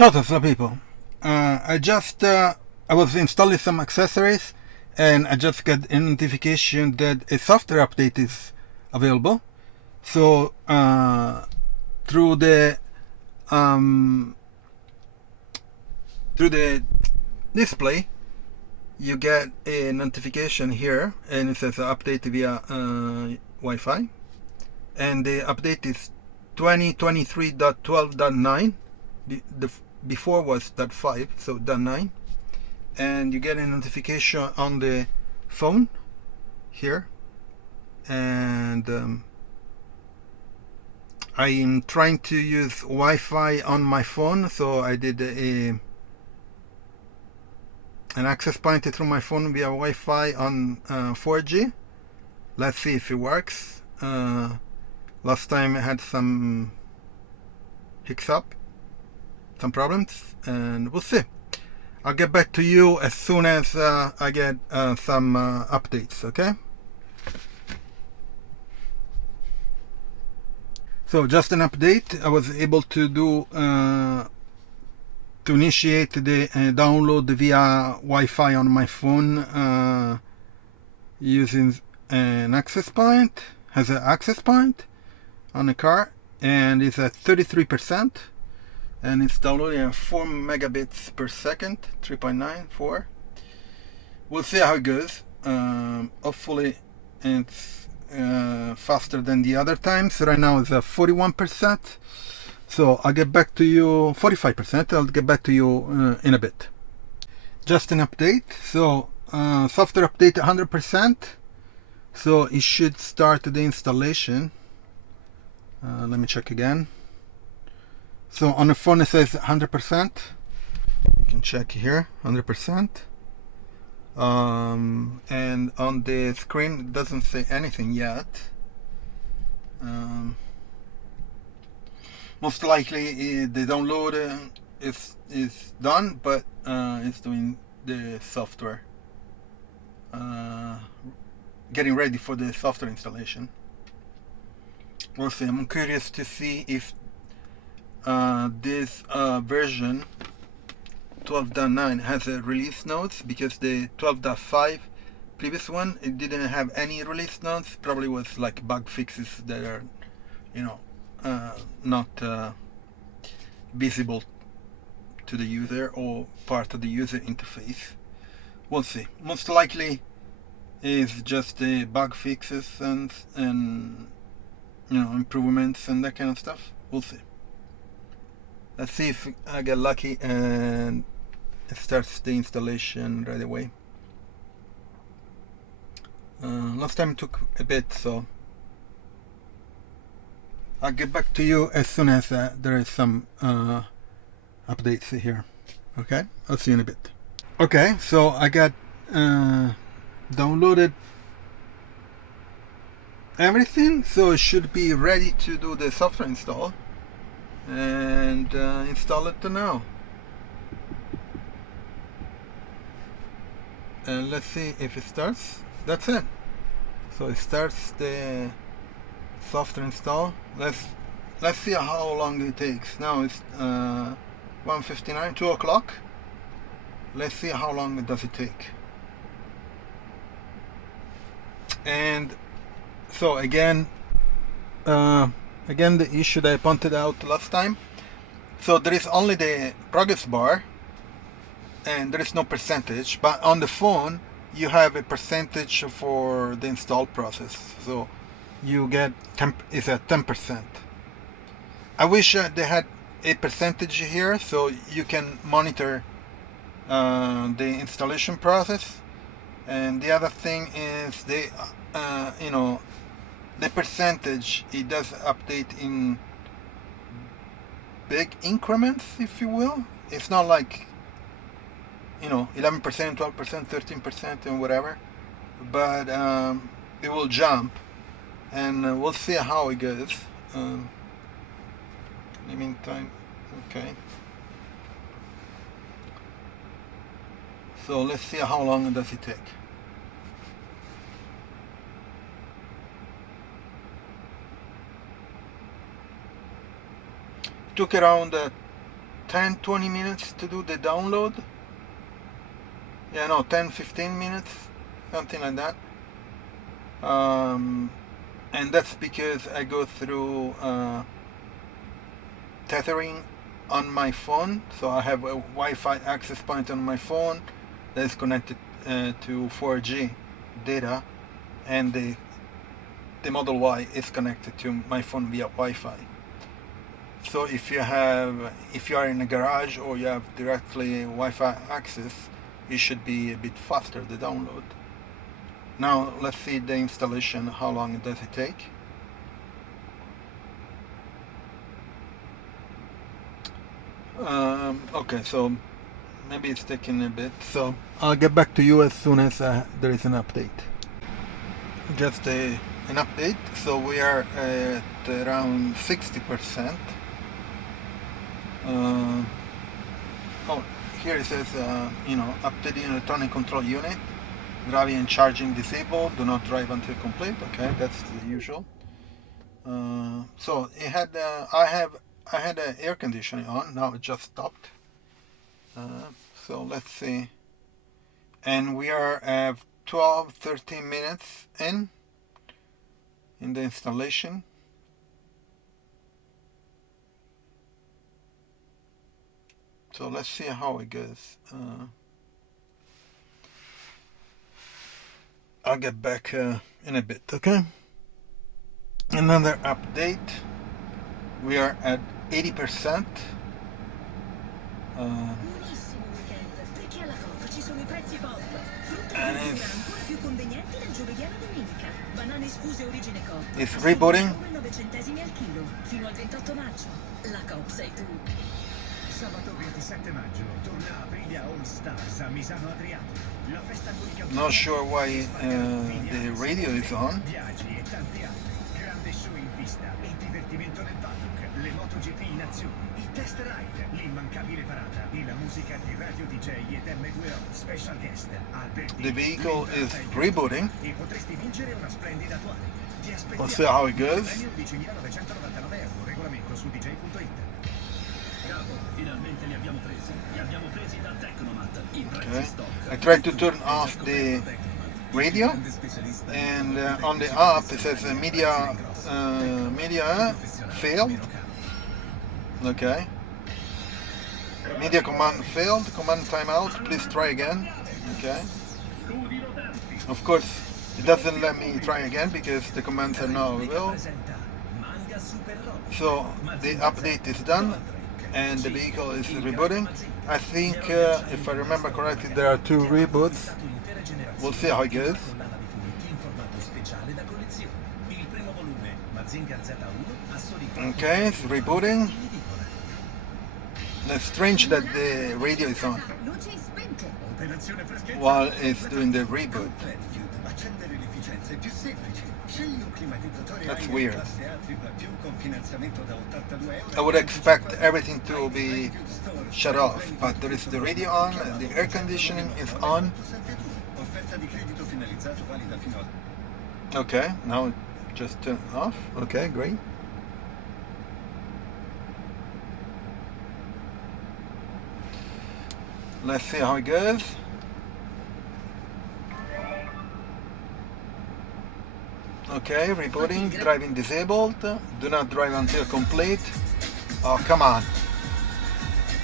Ciao Tesla people. I was installing some accessories and I just got a notification that a software update is available. So through the display you get a notification here and it says update via Wi-Fi, and the update is 2023.12.9. Before was .5, so .9, and you get a notification on the phone here, and I'm trying to use Wi-Fi on my phone, so I did an access point through my phone via Wi-Fi on 4G. Let's see if it works. Last time I had some hiccups up, some problems, and we'll see. I'll get back to you as soon as I get some updates, okay? So just an update. I was able to do to initiate the download via Wi-Fi on my phone using an access point. Has an access point on the car, and it's at 33%, and it's downloading at 4 megabits per second, 3.94. We'll see how it goes. Hopefully it's faster than the other times. Right now it's at 41%, so I'll get back to you. 45%. I'll get back to you in a bit. Just an update. So software update 100%, so it should start the installation. Let me check again. So on the phone it says 100%. You can check here, 100%. And on the screen it doesn't say anything yet. Most likely the download is done, but it's doing the software, getting ready for the software installation. We'll see. I'm curious to see if this version 12.9 has a release notes, because the 12.5 previous one, it didn't have any release notes. Probably was like bug fixes that are, not visible to the user or part of the user interface. We'll see. Most likely is just the bug fixes and improvements and that kind of stuff. We'll see. Let's see if I get lucky and it starts the installation right away. Last time it took a bit, so I'll get back to you as soon as there is some updates here. Okay, I'll see you in a bit. Okay, so I got downloaded everything, so it should be ready to do the software install and install it now. And let's see if it starts. That's it. So it starts the software install. Let's see how long it takes. Now it's 1:59, 2 o'clock. Let's see how long does it take. And so again the issue that I pointed out last time. So there is only the progress bar and there is no percentage, but on the phone you have a percentage for the install process, so you get it's at 10%. I wish they had a percentage here so you can monitor the installation process. And the other thing is the percentage, it does update in big increments, if you will. It's not like 11%, 12%, 13% and whatever, but it will jump, and we'll see how it goes. In the meantime, okay, so let's see how long does it take. Took around 10-20 minutes to do the download. Yeah, no, 10-15 minutes, something like that. And that's because I go through tethering on my phone. So I have a Wi-Fi access point on my phone that is connected to 4G data, and the Model Y is connected to my phone via Wi-Fi. So if you are in a garage or you have directly Wi-Fi access, it should be a bit faster, the download. Now let's see the installation, how long does it take. Okay, so maybe it's taking a bit, so I'll get back to you as soon as there is an update. Just an update, so we are at around 60%. Oh, here it says, updating electronic control unit, driving and charging disabled, do not drive until complete. Okay, that's the usual. So it had, I had air conditioning on. Now it just stopped. So let's see, and we are at 12-13 minutes in the installation. So let's see how it goes. I'll get back in a bit, okay? Another update. We are at 80%. And it's rebooting. Not sure why the radio is on. The vehicle is rebooting. We'll see how it goes. Okay. I tried to turn off the radio, and on the app it says media failed. Okay. Media command failed. Command timeout. Please try again. Okay. Of course, it doesn't let me try again because the commands are now available. So the update is done, and the vehicle is rebooting. I think, if I remember correctly, there are 2 reboots. We'll see how it goes. Okay, it's rebooting. It's strange that the radio is on while it's doing the reboot. That's weird. I would expect everything to be shut off, but there is the radio on, the air conditioning is on. Okay, now it just turned off. Okay, great. Let's see how it goes. Okay, rebooting, driving disabled, do not drive until complete. Oh, come on.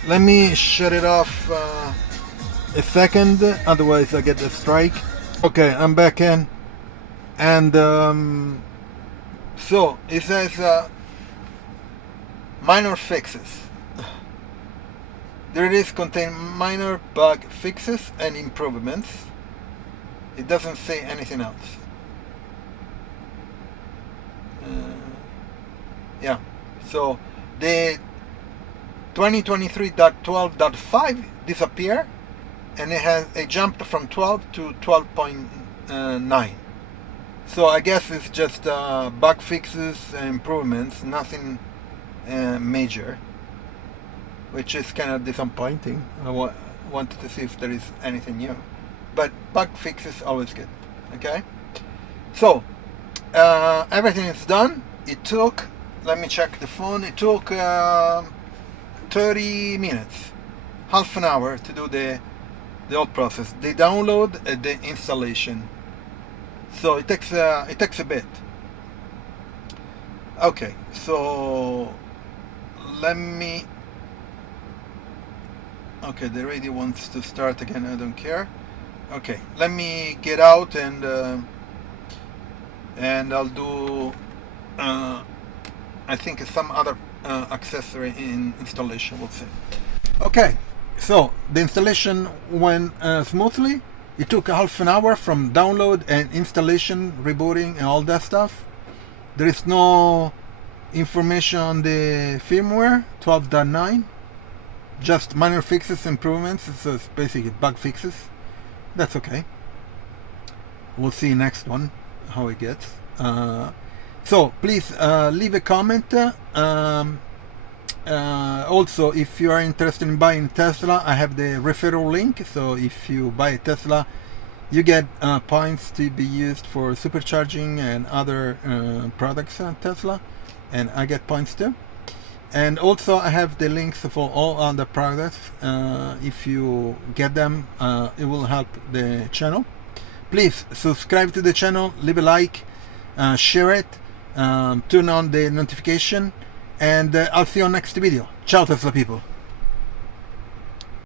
Let me shut it off a second, otherwise I get the strike. Okay, I'm back in. And so it says minor fixes. There is contain minor bug fixes and improvements. It doesn't say anything else. Yeah, so the 2023.12.5 disappeared, and it jumped from 12 to 12.9. So I guess it's just bug fixes and improvements, nothing major, which is kind of disappointing. I wanted to see if there is anything new, but bug fixes always good. Okay, so everything is done. It took, let me check the phone, it took 12 30 minutes, half an hour to do the whole process, the download and the installation. So it takes a bit. Okay, so let me. Okay, the radio wants to start again. I don't care. Okay, let me get out and I'll do. I think some other accessory in installation. We'll see. Okay, so the installation went smoothly. It took half an hour from download and installation, rebooting, and all that stuff. There is no information on the firmware 12.9, just minor fixes, improvements. So it's basically bug fixes. That's okay. We'll see next one how it gets. So please leave a comment. Also, if you are interested in buying Tesla, I have the referral link. So if you buy a Tesla, you get points to be used for supercharging and other products on Tesla, and I get points too. And also I have the links for all other products. If you get them, it will help the channel. Please subscribe to the channel, leave a like, share it, turn on the notification, and I'll see you on next video. Ciao Tesla people.